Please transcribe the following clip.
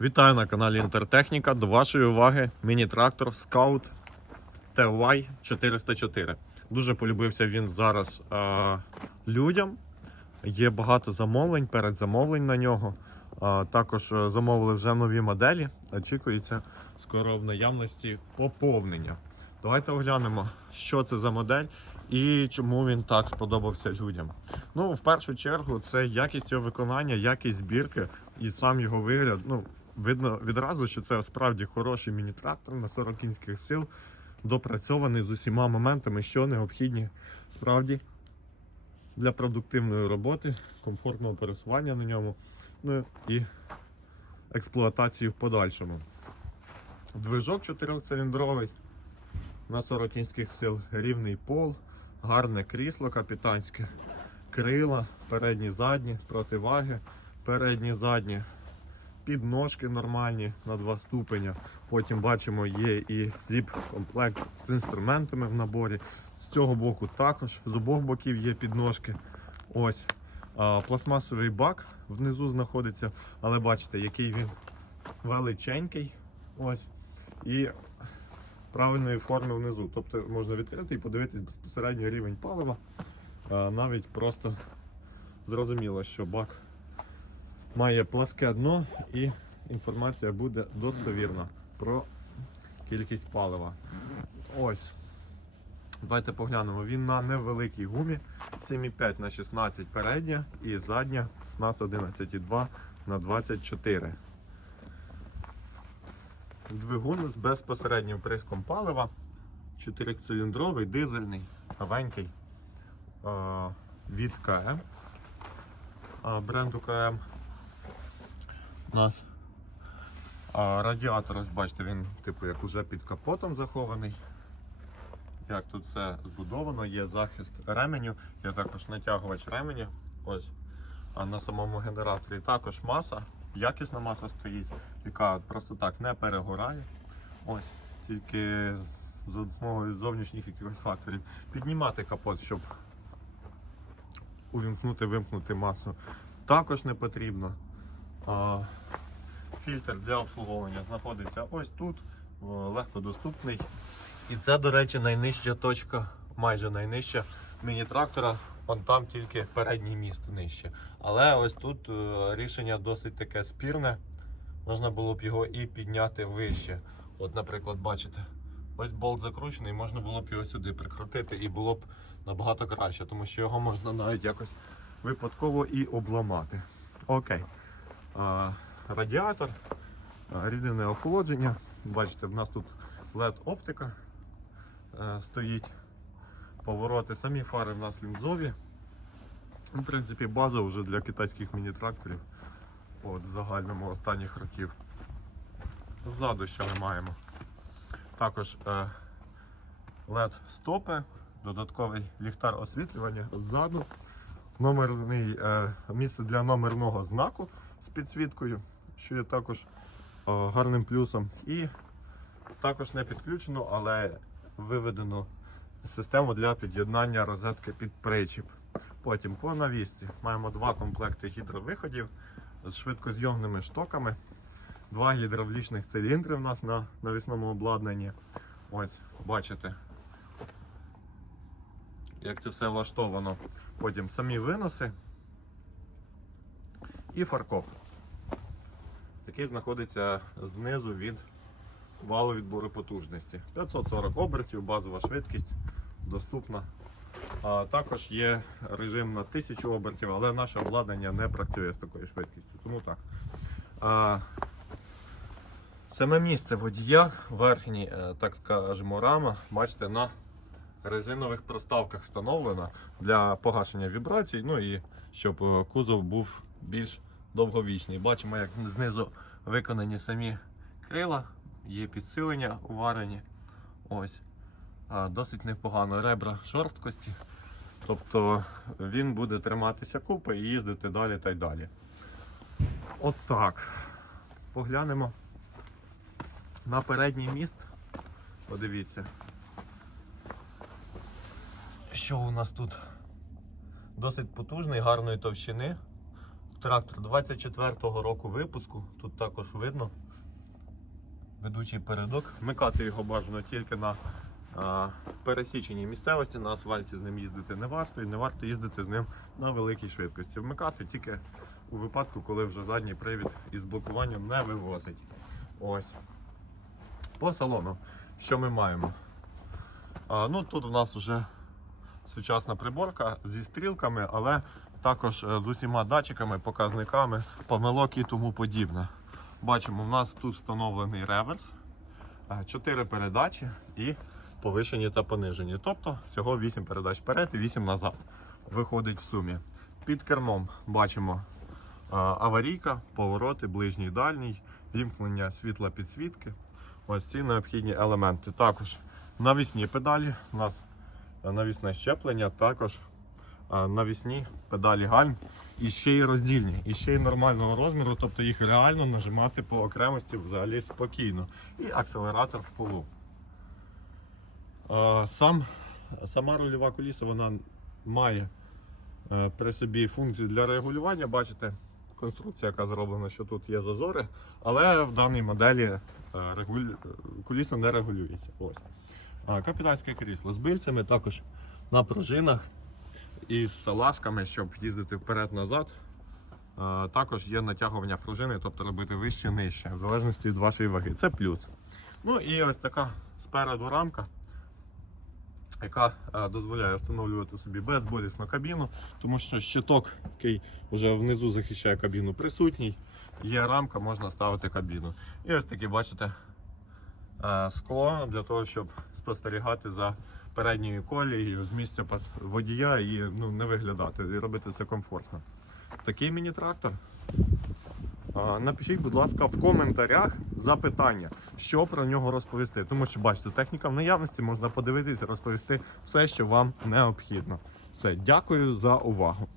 Вітаю на каналі Інтертехніка. До вашої уваги міні-трактор Scout TY 404. Дуже полюбився він зараз е, людям. Є багато замовлень, передзамовлень на нього. Е, також е, замовили вже нові моделі. Очікується скоро в наявності поповнення. Давайте оглянемо, що це за модель і чому він так сподобався людям. Ну, в першу чергу, це якість його виконання, якість збірки і сам його вигляд. Ну, видно відразу, що це справді хороший міні-трактор на 40 кінських сил, допрацьований з усіма моментами, що необхідні справді для продуктивної роботи, комфортного пересування на ньому, ну і експлуатації в подальшому. Движок 4-циліндровий на 40 кінських сил, рівний пол, гарне крісло капітанське, крила, передні, задні, противаги, передні, задні, підножки нормальні на 2 ступеня. Потім бачимо, є і зіп-комплект з інструментами в наборі. З цього боку також, з обох боків є підножки. Ось. Пластмасовий бак внизу знаходиться, але бачите, який він величенький. Ось. І правильної форми внизу. Тобто можна відкрити і подивитись безпосередньо рівень палива. Навіть просто зрозуміло, що бак має пласке дно і інформація буде достовірна про кількість палива. Ось. Давайте поглянемо. Він на невеликій гумі 7,5 на 16 передня і задня у нас 11,2 на 24. Двигун з безпосереднім приском палива. 4-циліндровий, дизельний, новенький е, від КМ. Бренду КМ. У нас а, радіатор, ось бачите, він типу як уже під капотом захований. Як тут все збудовано, є захист ременю, є також натягувач ременю. Ось. А на самому генераторі також маса, якісна маса стоїть, яка просто так не перегорає. Ось, тільки за допомогою зовнішніх якихось факторів. Піднімати капот, щоб увімкнути, вимкнути масу, також не потрібно. Фільтр для обслуговування знаходиться ось тут, легко доступний. І це, до речі, найнижча точка, майже найнижча міні-трактора. Вон там тільки передній міст нижче. Але ось тут е, рішення досить таке спірне. Можна було б його і підняти вище. От, наприклад, бачите, ось болт закручений, можна було б його сюди прикрутити і було б набагато краще, тому що його можна навіть якось випадково і обламати. Окей. Радіатор, рідинне охолодження. Бачите, в нас тут LED оптика е, стоїть. Повороти, самі фари в нас лінзові. В принципі, база вже для китайських міні-тракторів. В загальному останніх років. Ззаду що ми маємо. Також е, LED стопи, додатковий ліхтар освітлювання ззаду, номерний, е, місце для номерного знаку з підсвіткою, що є також е, гарним плюсом. І також не підключено, але виведено систему для під'єднання розетки під причіп. Потім по навісці маємо два комплекти гідровиходів з швидкозйомними штоками, два гідравлічних циліндри в нас на навісному обладнанні. Ось, бачите, як це все влаштовано. Потім самі виноси і фаркоп, який знаходиться знизу від валу відбору потужності. 540 обертів, базова швидкість доступна. А також є режим на 1000 обертів, але наше обладнання не працює з такою швидкістю. Тому так. А, саме місце водія, верхній, е, так скажемо, рама, бачите, на резинових проставках встановлена для погашення вібрацій, ну і щоб е, кузов був більш довговічний. Бачимо, як знизу виконані самі крила, є підсилення уварені. Ось. Досить непогано. Ребра шорсткості. Тобто він буде триматися купи і їздити далі та й далі. От так. Поглянемо на передній міст. Подивіться. Що у нас тут? Досить потужний, гарної товщини. Трактор 24-го року випуску. Тут також видно. Ведучий передок. Вмикати його бажано тільки на а, пересіченій місцевості. На асфальті з ним їздити не варто і не варто їздити з ним на великій швидкості. Вмикати тільки у випадку, коли вже задній привід із блокуванням не вивозить. Ось. По салону. Що ми маємо? А, ну, тут у нас вже сучасна приборка зі стрілками, але також е, з усіма датчиками, показниками, помилок і тому подібне. Бачимо, в нас тут встановлений реверс, 4 передачі і повишені та понижені. Тобто всього 8 передач вперед і 8 назад. Виходить в сумі. Під кермом бачимо е, аварійка, повороти, ближній дальній, вімкнення світла підсвітки. Ось ці необхідні елементи. Також навісні педалі. У нас е, навісне щеплення, також е, навісні педалі гальм і ще й роздільні, і ще й нормального розміру, тобто їх реально нажимати по окремості взагалі спокійно. І акселератор в полу. Е, Сам, сама рульова коліса вона має е, при собі функцію для регулювання. Бачите, конструкція, яка зроблена, що тут є зазори, але в даній моделі е, регуль... коліса не регулюється. Ось. Капітанське крісло з бильцями, також на пружинах і з салазками, щоб їздити вперед-назад. Також є натягування пружини, тобто робити вище нижче, в залежності від вашої ваги. Це плюс. Ну і ось така спереду рамка, яка е, дозволяє встановлювати собі безболісну кабіну, тому що щиток, який вже внизу захищає кабіну, присутній. Є рамка, можна ставити кабіну. І ось таке, бачите, скло для того, щоб спостерігати за передньою колією з місця водія і ну, не виглядати, і робити це комфортно. Такий міні-трактор. Напишіть, будь ласка, в коментарях запитання, що про нього розповісти. Тому що бачите, техніка в наявності можна подивитися, розповісти все, що вам необхідно. Все, дякую за увагу.